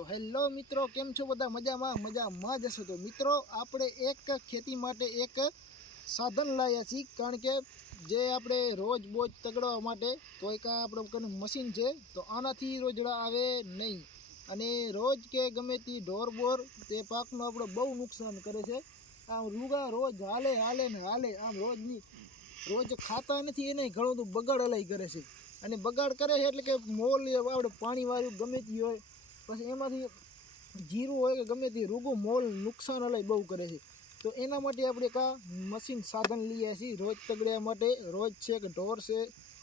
तो हेलो मित्रों केम छो बधा मजामां जशो। तो मित्रों आपणे एक खेती माटे एक साधन लाव्या छीए कारण के जे आपणे रोज बोज तगड़वा माटे तो एक आपणे कने मशीन छे तो आनाथी रोजड़ा आवे नहीं अने रोज के गमे ती ढोर बोर ते पाकनो आपणे बहु नुकसान करे छे। आम रुगा रोज हाले हाले ने हाले आम रोज खाता नथी एने घणो तो बगाड़ हलाई करे छे अने बगाड़ करे छे एटले के मोल आपणे पाणी वाळुं गमे ती होय पछी एमांथी जीરું હોય કે ગમે તે રૂગું મોલ નુકસાન હલાય બહુ કરે છે। તો એના માટે આપણે એક મશીન સાધન લઈએ છીએ રોજ તગડ્યા માટે રોજ છે કે ઢોર છે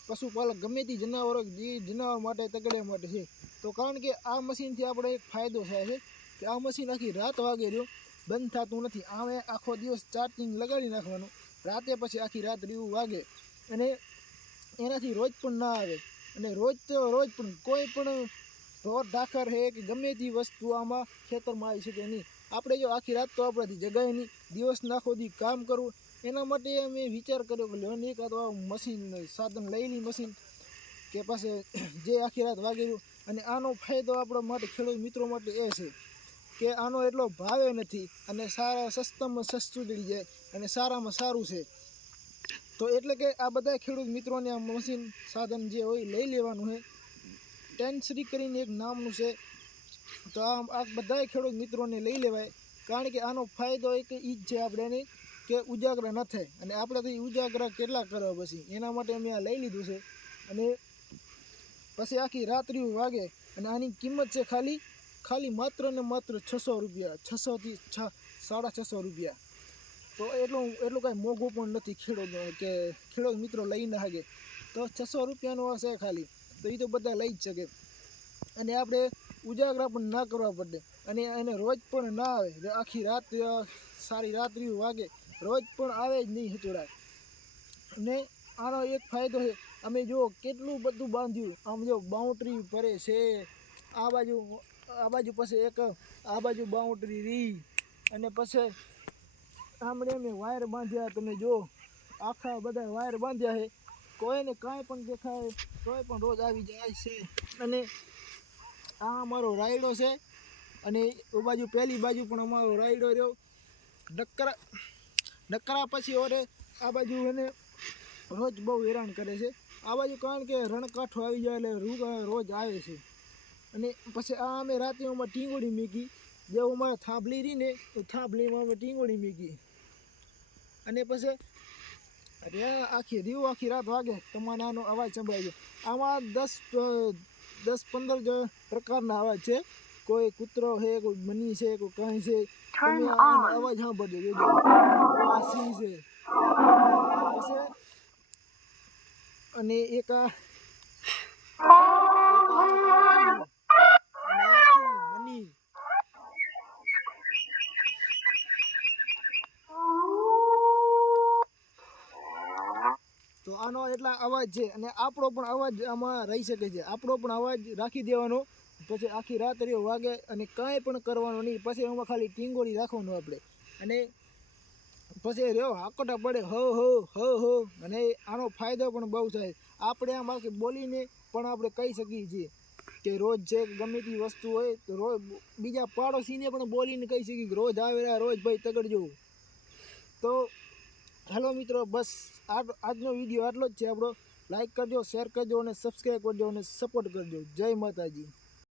પશુપાલક ગમે તે જનાવરો જનાવર માટે તગડ્યા માટે છે। તો કારણ કે આ મશીનથી આપણે એક ફાયદો થાય છે કે આ મશીન આખી રાત વાગે રહ્યું બંધ થતું નથી। આમે આખો દિવસ ચાર્જિંગ લગાડી નાખવાનું રાતે પછી આખી રાત રીવું વાગે અને એનાથી રોજ પણ ના આવે અને રોજ તો રોજ પણ કોઈ પણ ઢોર ઢાખર है कि गमे ती वस्तु आमा खेतर में आई सके नहीं। आपणे जो आखी रात तो आपणाथी जगाय नहीं दिवस नाखो दी काम करवुं एना माटे अमे विचार कर्यो के लोन एक आ मशीन साधन लई ली मशीन के पासे जे आखी रात वागे अने आनो फायदो आपणा माटे खेडूत मित्रों माटे ए छे के आनो एटलो भावे नथी अने सारा सस्तामां सस्तुं जड़ी जाय अने सारामां सारुं छे। तो एटले के आ बधा खेडूत मित्रोने आ मशीन साधन जे होय लई लेवानुं है। टेन्सरी करीने एक नामनुं छे तो आ बधाय खेडूत मित्रोने लई लेवाय कारण के आनो फायदो एक ई ज छे आपणे के उजागरा न थाय अने आपणाथी उजागरा केटला करवा पछी एना माटे अमे आ लई लीधुं छे अने पछी आखी रात रह्युं वागे अने आनी किंमत छे खाली मात्र ने मात्र 600 रुपया 600 थी 650 रुपया। तो एटલું કાંઈ મોંઘું પણ નથી ખેડૂત મિત્રો લઈ ના શકે તો 600 રૂપિયાનો હશે ખાલી તો એ તો બધા લઈ જ શકે અને આપણે ઉજાગરા પણ ના કરવા પડે અને એને રોજ પણ ના આવે આખી રાત સારી રાત્રિ વાગે રોજ પણ આવે જ નહીં હચોડા। અને આનો એક ફાયદો છે અમે જો કેટલું બધું બાંધ્યું આમ જો બાઉન્ડ્રી ભરે છે આ બાજુ પછી એક આ બાજુ બાઉન્ડ્રી રી અને પછી આમણે અમે વાયર બાંધ્યા તમે જો આખા બધા વાયર બાંધ્યા છે કોઈને કાંઈ પણ દેખાય તોય પણ રોજ આવી જાય છે। અને આ અમારો રાયડો છે અને એ બાજુ પહેલી બાજુ પણ અમારો રાયડો રહ્યો ડકરા પછી ઓરે આ બાજુ એને રોજ બહુ હેરાન કરે છે આ બાજુ કારણ કે રણકાંઠો આવી જાય એટલે રૂગા રોજ આવે છે। અને પછી આ અમે રાત્રિઓમાં ટીંગોળી મૂકી જે અમારે થાંભલી રહી ને તો થાંભલીમાં અમે ટીંગોળી મૂકી અને પછી આખી રાત વાગે તમારે આનો અવાજ સંભળાય છે। આમાં 10-15 પ્રકારના અવાજ છે કોઈ કૂતરો છે કોઈ મની છે કોઈ કાંઈ છે તમે આનો અવાજ સાંભળજો જોજો આ સિંહ છે પછી અને એક મની તો આનો એટલા અવાજ છે અને આપણો પણ અવાજ આમાં રહી શકે છે આપણો પણ અવાજ રાખી દેવાનો પછી આખી રાત રહ્યો વાગે અને કાંઈ પણ કરવાનું નહીં પછી એમાં ખાલી ટીંગોળી રાખવાનું આપણે અને પછી રહ્યો હાકોટા પડે હો અને આનો ફાયદો પણ બહુ થાય આપણે આમ આખી બોલીને પણ આપણે કહી શકીએ છીએ કે રોજ જે ગમે તે વસ્તુ હોય તો રોજ બીજા પાડોશીને પણ બોલીને કહી શકીએ કે રોજ આવેલા રોજ ભાઈ તગડજો। તો हेलो मित्रों बस આજનો વિડીયો આટલો જ છે આપણો लाइक करजो शेर करजो અને सब्सक्राइब करजो અને सपोर्ट करजो। जय माताजी।